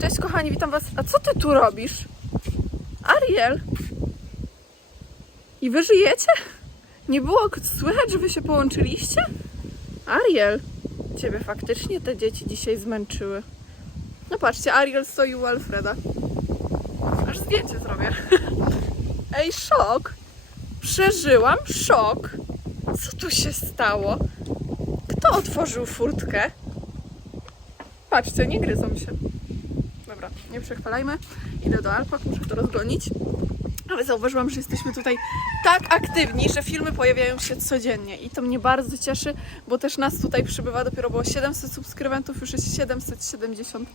Cześć kochani, witam was. A co ty tu robisz? Ariel? I wy żyjecie? Nie było słychać, że wy się połączyliście? Ariel, ciebie faktycznie te dzieci dzisiaj zmęczyły. No patrzcie, Ariel stoi u Alfreda. Aż zdjęcie zrobię. Ej, szok. Przeżyłam szok. Co tu się stało? Kto otworzył furtkę? Patrzcie, nie gryzą się. Nie przechwalajmy. Idę do alpak, muszę to rozgonić. Ale zauważyłam, że jesteśmy tutaj tak aktywni, że filmy pojawiają się codziennie i to mnie bardzo cieszy, bo też nas tutaj przybywa, dopiero było 700 subskrybentów, już jest 770,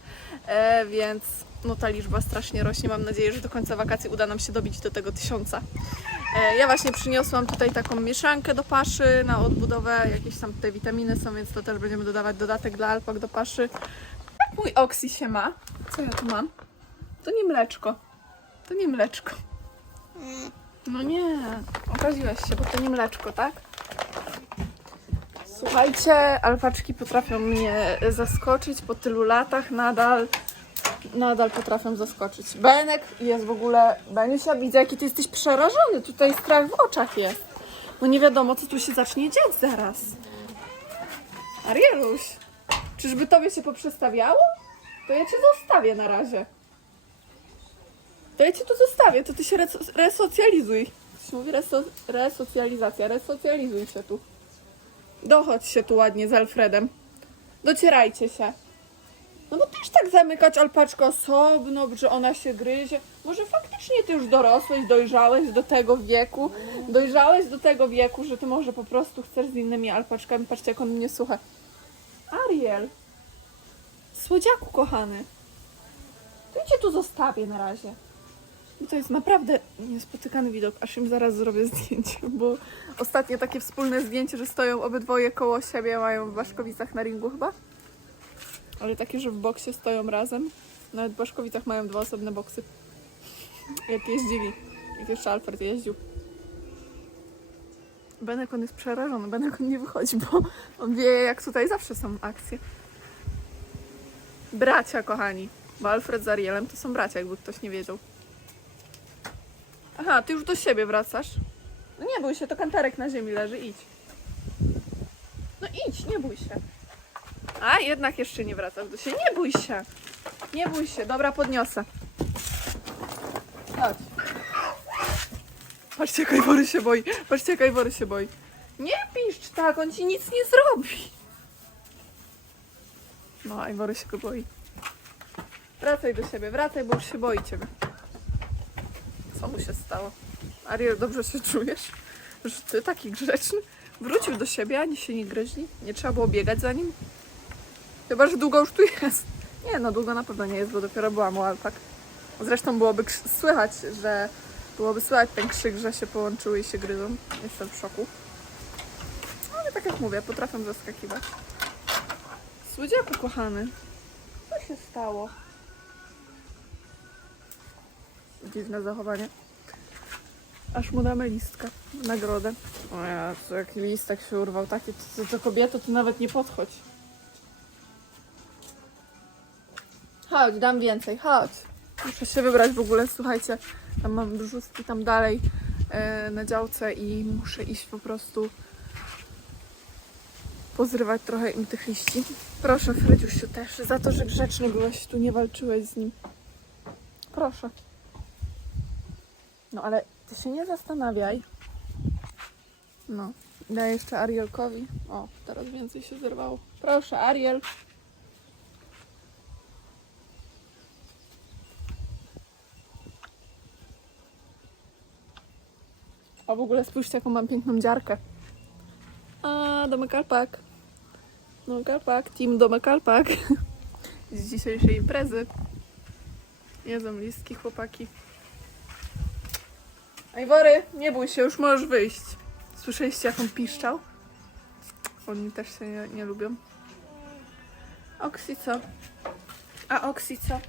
e, więc no ta liczba strasznie rośnie. Mam nadzieję, że do końca wakacji uda nam się dobić do tego tysiąca. E, ja właśnie przyniosłam tutaj taką mieszankę do paszy na odbudowę, jakieś tam tutaj witaminy są, więc to też będziemy dodawać dodatek dla alpak do paszy. Mój oksy się ma? Co ja tu mam? To nie mleczko. To nie mleczko. No nie, obraziłaś się, bo to nie mleczko, tak? Słuchajcie, alpaczki potrafią mnie zaskoczyć po tylu latach, nadal, nadal potrafią zaskoczyć. Benek jest w ogóle, Beniusia, widzę jaki ty jesteś przerażony, tutaj strach w oczach jest. No nie wiadomo, co tu się zacznie dziać zaraz. Arieluś, czyżby tobie się poprzestawiało? To ja cię zostawię na razie. To ja cię tu zostawię, to ty się reso- resocjalizuj. To się mówi reso- resocjalizacja, resocjalizuj się tu. Dochodź się tu ładnie z Alfredem. Docierajcie się. No bo też tak zamykać alpaczkę osobno, że ona się gryzie. Może faktycznie ty już dorosłeś, dojrzałeś do tego wieku, dojrzałeś do tego wieku, że ty może po prostu chcesz z innymi alpaczkami. Patrzcie, jak on mnie słucha. Ariel, słodziaku kochany, to ja cię tu zostawię na razie. I to jest naprawdę niespotykany widok, aż im zaraz zrobię zdjęcie, bo ostatnie takie wspólne zdjęcie, że stoją obydwoje koło siebie, mają w Baszkowicach na ringu chyba. Ale takie, że w boksie stoją razem. Nawet w Baszkowicach mają dwa osobne boksy. Jak jeździli. Jak jeszcze Alfred jeździł. Benek on jest przerażony, Benek on nie wychodzi, bo on wie jak tutaj zawsze są akcje. Bracia kochani, bo Alfred z Arielem to są bracia, jakby ktoś nie wiedział. Aha, ty już do siebie wracasz? No nie bój się, to kantarek na ziemi leży, idź. No idź, nie bój się. A, jednak jeszcze nie wracasz do siebie. Nie bój się. Nie bój się, dobra, podniosę. Chodź. Patrzcie, jak Iwory się boi. Patrzcie, jak Iwory się boi. Nie piszcz tak, on ci nic nie zrobi. No, Iwory się go boi. Wracaj do siebie, wracaj, bo już się boi ciebie. Co mu się stało? Ariel, dobrze się czujesz? Że ty taki grzeczny? Wrócił do siebie, ani się nie gryźli? Nie trzeba było biegać za nim? Chyba, że długo już tu jest. Nie, no długo na pewno nie jest, bo dopiero byłam u alpak. Zresztą byłoby słychać, że byłoby słychać ten krzyk, że się połączyły i się gryzą. Jestem w szoku. Ale tak jak mówię, potrafią zaskakiwać. Słodziaku kochany, co się stało? Dziwne zachowanie. Aż mu damy listka w nagrodę. O ja, co jaki listek się urwał, taki, to, to, to kobieto, to nawet nie podchodź. Chodź, dam więcej, chodź. Muszę się wybrać w ogóle, słuchajcie, tam mam brzustki tam dalej e, na działce i muszę iść po prostu pozrywać trochę im tych liści. Proszę, Fredziusiu też, za to, że grzeczny byłeś, tu nie walczyłeś z nim. Proszę. No ale ty się nie zastanawiaj. No, daj jeszcze Arielkowi. O, teraz więcej się zerwało. Proszę, Ariel. A w ogóle spójrzcie, jaką mam piękną dziarkę. A, domek alpak. Domek alpak, team domek alpak. Z dzisiejszej imprezy. Jedzą listki chłopaki. Ajwory, nie bój się, już możesz wyjść. Słyszeliście, jak on piszczał? Oni też się nie, nie lubią. Oksi co? A Oksi co?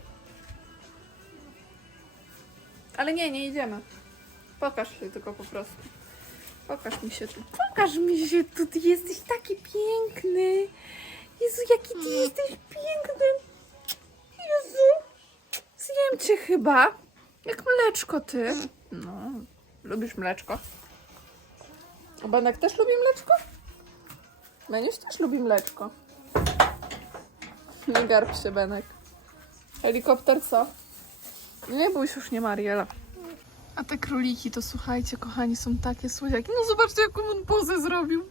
Ale nie, nie idziemy. Pokaż się tylko po prostu. Pokaż mi się tu. Pokaż mi się tu, ty jesteś taki piękny. Jezu, jaki ty jesteś piękny. Jezu. cię chyba. Jak mleczko ty. No, lubisz mleczko? A Benek też lubi mleczko? Meniuś też lubi mleczko. Nie garb się, Benek. Helikopter co? Nie bój się już nie Mariela. A te króliki to słuchajcie, kochani, są takie słodziaki. No zobaczcie, jaką on pozę zrobił.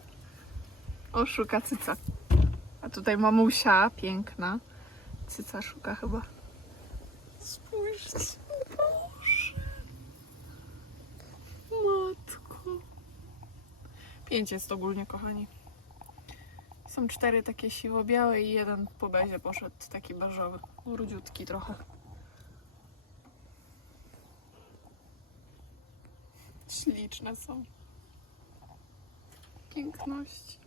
O, szuka cyca. A tutaj mamusia, piękna. Cyca szuka chyba. Spójrzcie, Boże. Matko. Pięć jest ogólnie, kochani. Są cztery takie siwo-białe i jeden po bezie poszedł taki beżowy. Rudziutki trochę. Śliczne są. Piękności.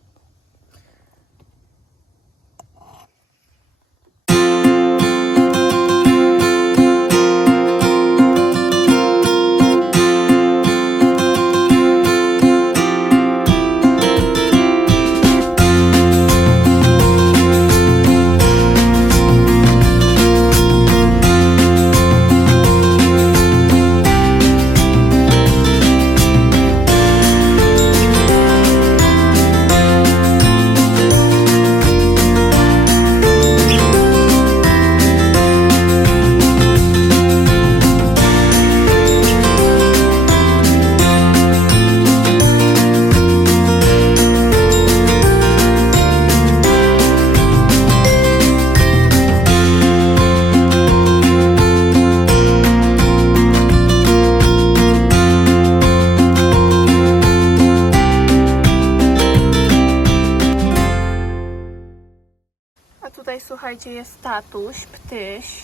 Tutaj słuchajcie, jest tatuś, ptyś.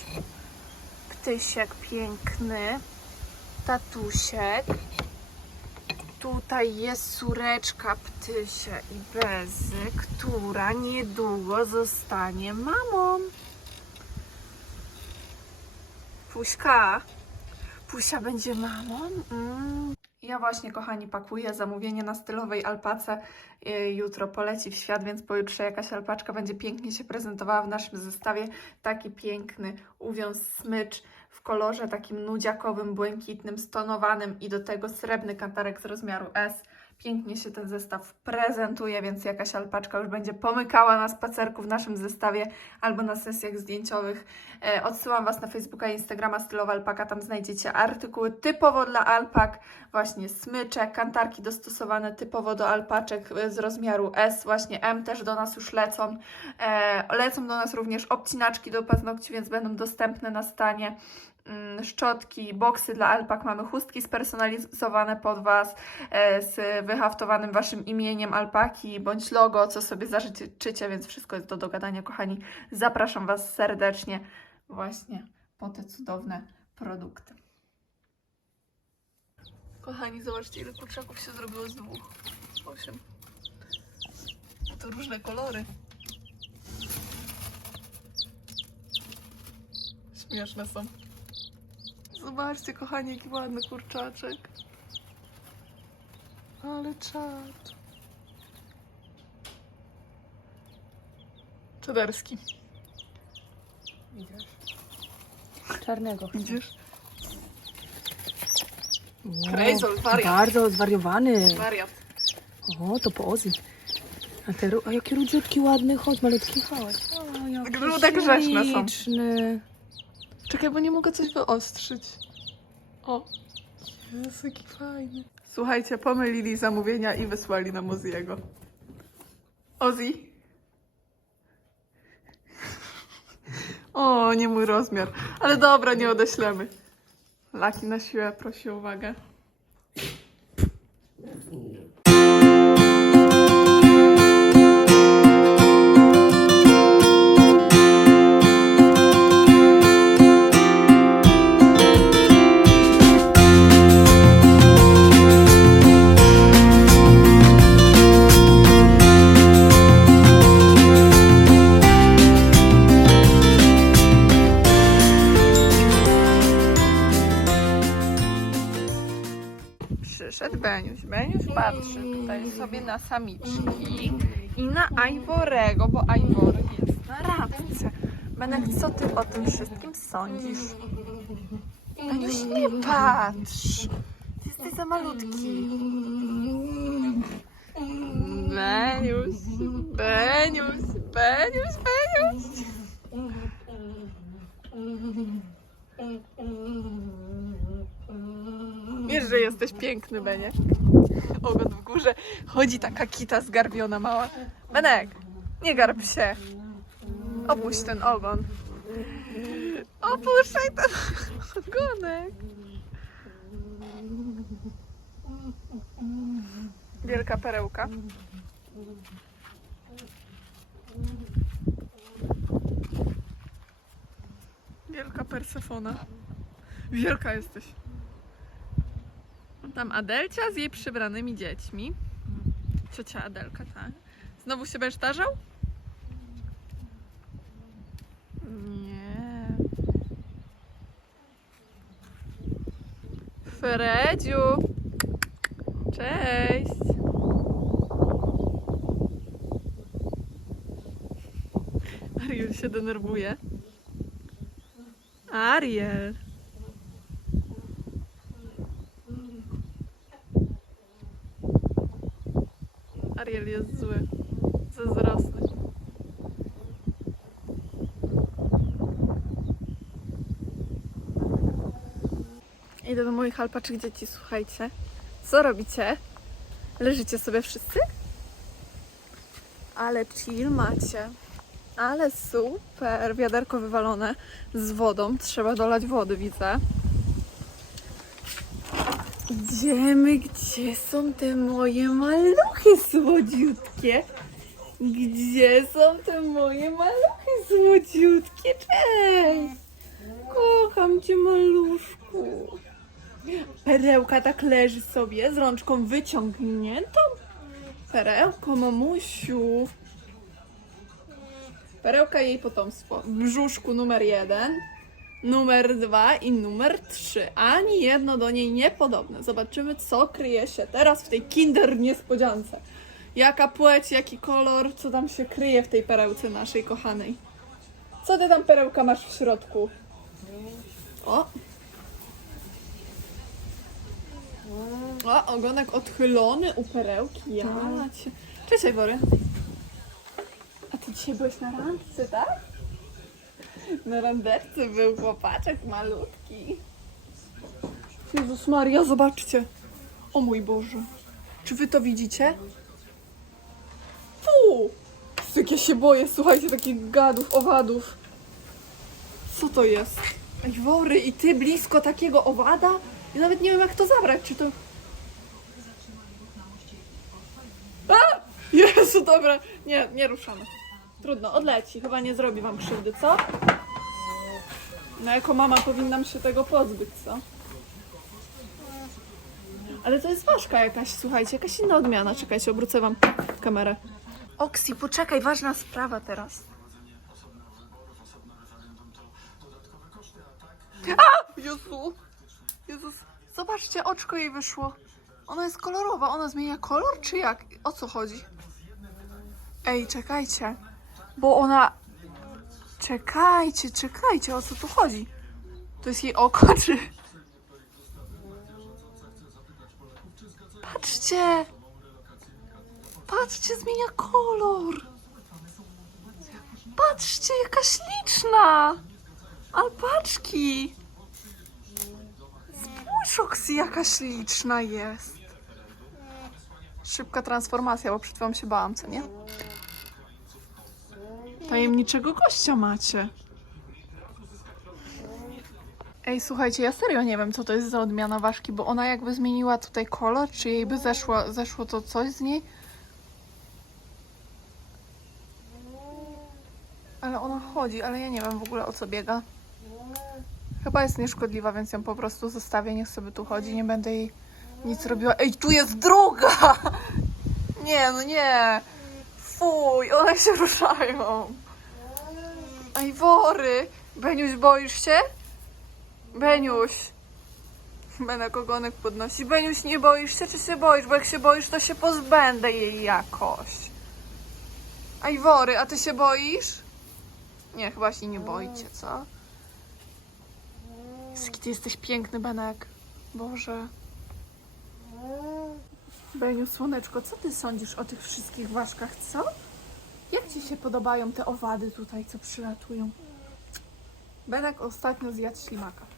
Ptysiek piękny. Tatusiek. Tutaj jest córeczka ptysia i Bezy, która niedługo zostanie mamą. Puśka. Pusia będzie mamą? Mm. Ja właśnie, kochani, pakuję zamówienie na stylowej alpace. Y, Jutro poleci w świat, więc pojutrze jakaś alpaczka będzie pięknie się prezentowała w naszym zestawie. Taki piękny uwiąz smycz w kolorze takim nudziakowym, błękitnym, stonowanym i do tego srebrny kantarek z rozmiaru S. Pięknie się ten zestaw prezentuje, więc jakaś alpaczka już będzie pomykała na spacerku w naszym zestawie albo na sesjach zdjęciowych. E, odsyłam Was na Facebooka i Instagrama Stylowa Alpaka, tam znajdziecie artykuły typowo dla alpak, właśnie smycze, kantarki dostosowane typowo do alpaczek e, z rozmiaru S, właśnie M też do nas już lecą. E, lecą do nas również obcinaczki do paznokci, więc będą dostępne na stanie. Mm, Szczotki, boksy dla alpak, mamy chustki spersonalizowane pod Was e, z wyhaftowanym Waszym imieniem alpaki bądź logo, co sobie zażyczycie, więc wszystko jest do dogadania, kochani. Zapraszam Was serdecznie właśnie po te cudowne produkty. Kochani, zobaczcie, ile kurczaków się zrobiło z dwóch. Osiem. To różne kolory. Śmieszne są. Zobaczcie, kochani, jaki ładny kurczaczek. Ale czad. Czaderski. Czarnego. Widzisz? Wow, Krejzol, wariat. Bardzo zwariowany. Wariat. O, to po Ozzy. A, te, ru- a jaki rudziutki ładny, chodź, malutki, chodź. O, jaki Rude grzeczne są. Czekaj, bo nie mogę coś wyostrzyć. O. Jest jaki fajny. Słuchajcie, pomylili zamówienia i wysłali nam Oziego. Ozzy. O, nie mój rozmiar. Ale dobra, nie odeślemy. Laki na siłę prosi o uwagę. Przyszedł Beniuś. Beniuś patrzy tutaj sobie na samiczki i na Iworego, bo Iwory jest na radce. Benek, co ty o tym wszystkim sądzisz? Beniuś, nie patrz! Ty jesteś za malutki. Beniuś, Beniuś, Beniuś, Beniuś. Wiesz, że jesteś piękny, Beniek. Ogon w górze. Chodzi taka kita zgarbiona mała. Benek, nie garb się. Opuść ten ogon. Opuszczaj ten ogonek. Wielka perełka. Wielka Persefona. Wielka jesteś. Tam Adelcia z jej przybranymi dziećmi. Ciocia Adelka, tak. Znowu się będziesz tarzał? Nie. Fredziu! Cześć! Ariel się denerwuje. Ariel! Idę do moich alpaczych dzieci, słuchajcie. Co robicie? Leżycie sobie wszyscy? Ale chill macie. Ale super. Wiaderko wywalone z wodą. Trzeba dolać wody, widzę. Idziemy, gdzie są te moje maluchy słodziutkie? Gdzie są te moje maluchy słodziutkie? Cześć! Kocham cię, maluszku. Perełka tak leży sobie z rączką wyciągniętą. Perełko, mamusiu. Perełka jej potomstwo. W brzuszku numer jeden, numer dwa i numer trzy. Ani jedno do niej niepodobne. Zobaczymy, co kryje się teraz w tej kinder niespodziance. Jaka płeć, jaki kolor, co tam się kryje w tej perełce naszej kochanej. Co ty tam, perełka, masz w środku? O! O, ogonek odchylony u perełki. Ja cię. Cześć, Iwory. A ty dzisiaj byłeś na randce, tak? Na randeczce był chłopaczek malutki. Jezus Maria, zobaczcie. O mój Boże. Czy wy to widzicie? Fu! Jak ja się boję, słuchajcie, takich gadów, owadów. Co to jest? Iwory, i ty blisko takiego owada? Ja nawet nie wiem, jak to zabrać. Czy to... A! Jezu, dobra. Nie, nie ruszamy. Trudno, odleci. Chyba nie zrobi wam krzywdy, co? No jako mama powinnam się tego pozbyć, co? Ale to jest ważka jakaś, słuchajcie, jakaś inna odmiana. Czekajcie, obrócę wam kamerę. Oksi, poczekaj, ważna sprawa teraz. A! Jezu! Jezus, zobaczcie, oczko jej wyszło. Ona jest kolorowa, ona zmienia kolor, czy jak? O co chodzi? Ej, czekajcie, bo ona... Czekajcie, czekajcie, o co tu chodzi? To jest jej oko, czy... Patrzcie! Patrzcie, zmienia kolor! Patrzcie, jaka śliczna! Alpaczki! Roxy, jaka śliczna jest. Szybka transformacja, bo przed chwilą się bałam, co nie? Tajemniczego gościa macie. Ej, słuchajcie, ja serio nie wiem, co to jest za odmiana ważki, bo ona jakby zmieniła tutaj kolor, czy jej by zeszło, zeszło to coś z niej? Ale ona chodzi, ale ja nie wiem w ogóle o co biega. Chyba jest nieszkodliwa, więc ją po prostu zostawię, niech sobie tu chodzi, nie będę jej nic robiła. Ej, tu jest druga! Nie, no nie! Fuj, one się ruszają. Ej, wory! Beniuś, boisz się? Beniuś. Benek ogonek podnosi. Beniuś, nie boisz się, czy się boisz? Bo jak się boisz, to się pozbędę jej jakoś. Ej, wory, a ty się boisz? Nie, chyba się nie boicie, co? Jaki ty jesteś piękny, Benek. Boże. Beniu, słoneczko, co ty sądzisz o tych wszystkich ważkach, co? Jak ci się podobają te owady tutaj, co przylatują? Benek ostatnio zjadł ślimaka.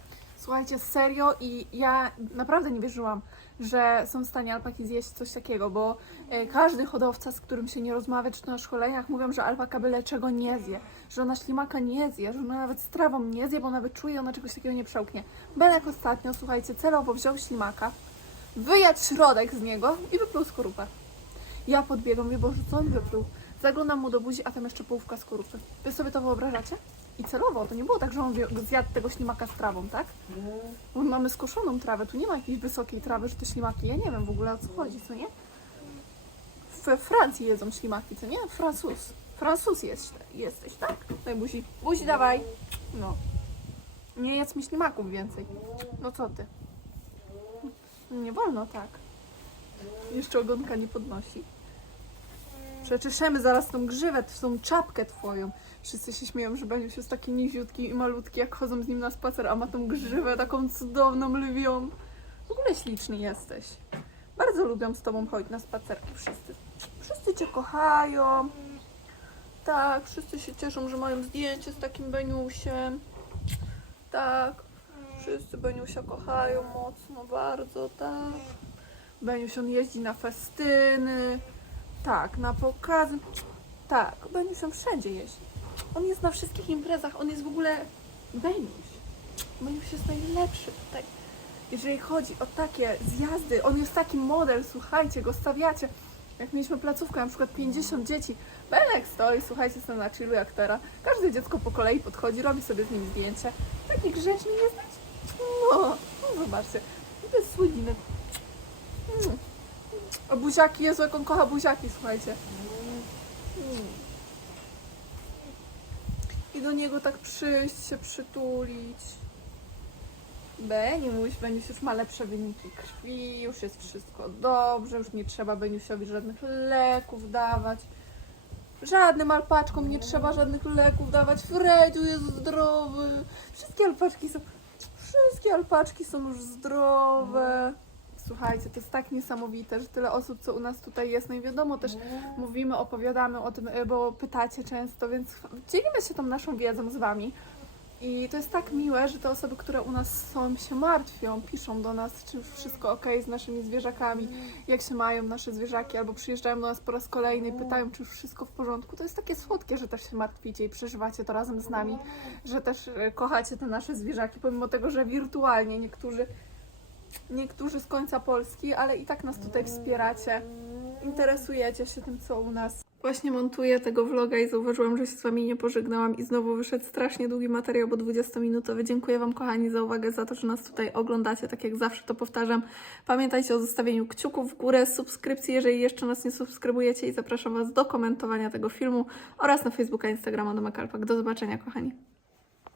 Słuchajcie, serio i ja naprawdę nie wierzyłam, że są w stanie alpaki zjeść coś takiego, bo e, każdy hodowca, z którym się nie rozmawia, czy to na szkoleniach, mówią, że alpaka byle czego nie zje, że ona ślimaka nie zje, że ona nawet z trawą nie zje, bo nawet czuje, ona czegoś takiego nie przełknie. Benek ostatnio, słuchajcie, celowo wziął ślimaka, wyjadł środek z niego i wypluł skorupę. Ja podbiegam, mówię, Boże, co on wypluł? Zaglądam mu do buzi, a tam jeszcze połówka skorupy. Wy sobie to wyobrażacie? I celowo, to nie było tak, że on zjadł tego ślimaka z trawą, tak? Bo my mamy skoszoną trawę, tu nie ma jakiejś wysokiej trawy, że te ślimaki, ja nie wiem w ogóle o co chodzi, co nie? We Francji jedzą ślimaki, co nie? Francuz. Francuz jest, jesteś, tak? Daj buzi. Buzi dawaj. No. Nie jedz mi ślimaków więcej. No co ty? Nie wolno tak. Jeszcze ogonka nie podnosi. Przeczeszemy zaraz tą grzywę, tą czapkę twoją. Wszyscy się śmieją, że Beniuś jest taki niziutki i malutki, jak chodzą z nim na spacer, a ma tą grzywę taką cudowną, lwią. W ogóle śliczny jesteś. Bardzo lubią z tobą chodzić na spacerki wszyscy. Wszyscy cię kochają. Tak, wszyscy się cieszą, że mają zdjęcie z takim Beniusiem. Tak, wszyscy Beniusia kochają mocno, bardzo, tak. Beniuś, on jeździ na festyny. Tak, na pokazy. Tak, Beniuś on wszędzie jeździ. On jest na wszystkich imprezach, on jest w ogóle Beniuś. Beniuś jest najlepszy tutaj. Jeżeli chodzi o takie zjazdy, on jest taki model, słuchajcie, go stawiacie. Jak mieliśmy placówkę, na przykład 50 dzieci, Benek stoi, słuchajcie, sobie na chillu jak teraz. Każde dziecko po kolei podchodzi, robi sobie z nim zdjęcie. Taki grzeczny jesteś? No, no zobaczcie. To jest słodiny. A buziaki, Jezu, jak on kocha buziaki, słuchajcie. I do niego tak przyjść, się przytulić. Beniuś, Beniuś już ma lepsze wyniki krwi, już jest wszystko dobrze, już nie trzeba Beniusiowi żadnych leków dawać. Żadnym alpaczkom nie trzeba żadnych leków dawać. Fredu jest zdrowy. Wszystkie alpaczki są. Wszystkie alpaczki są już zdrowe. Słuchajcie, to jest tak niesamowite, że tyle osób, co u nas tutaj jest. No i wiadomo, też mówimy, opowiadamy o tym, y, bo pytacie często, więc dzielimy się tą naszą wiedzą z Wami. I to jest tak miłe, że te osoby, które u nas są, się martwią, piszą do nas, czy już wszystko ok z naszymi zwierzakami, jak się mają nasze zwierzaki, albo przyjeżdżają do nas po raz kolejny i pytają, czy już wszystko w porządku. To jest takie słodkie, że też się martwicie i przeżywacie to razem z nami, że też e, kochacie te nasze zwierzaki, pomimo tego, że wirtualnie niektórzy, niektórzy z końca Polski, ale i tak nas tutaj wspieracie, interesujecie się tym, co u nas. Właśnie montuję tego vloga i zauważyłam, że się z Wami nie pożegnałam i znowu wyszedł strasznie długi materiał, bo 20-minutowy. Dziękuję Wam, kochani, za uwagę, za to, że nas tutaj oglądacie. Tak jak zawsze to powtarzam. Pamiętajcie o zostawieniu kciuków w górę, subskrypcji, jeżeli jeszcze nas nie subskrybujecie i zapraszam Was do komentowania tego filmu oraz na Facebooka, Instagrama Domek Alpak. Do zobaczenia, kochani.